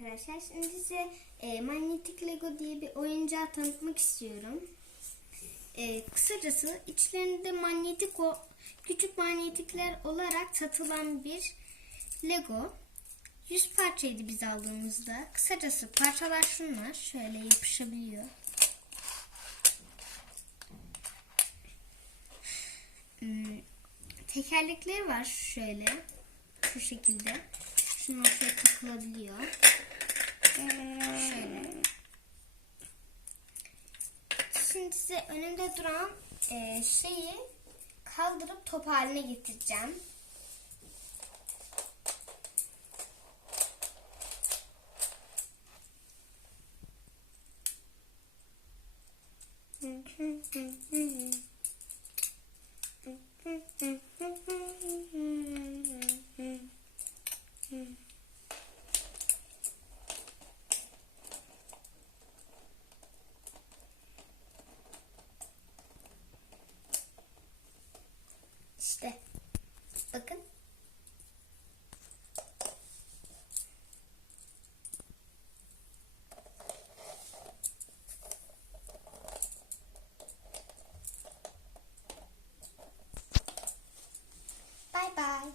arkadaşlar. Şimdi size e, manyetik Lego diye bir oyuncağı tanıtmak istiyorum. E, kısacası içlerinde manyetik o küçük manyetikler olarak satılan bir Lego. 100 parçaydı biz aldığımızda. Kısacası parçalar şunlar. Şöyle yapışabiliyor. Hmm, tekerlekleri var şöyle. Şu şekilde. Şunun ortaya takılabiliyor. Şimdi size önümde duran e, şeyi kaldırıp top haline getireceğim. Mm-hmm. Bye.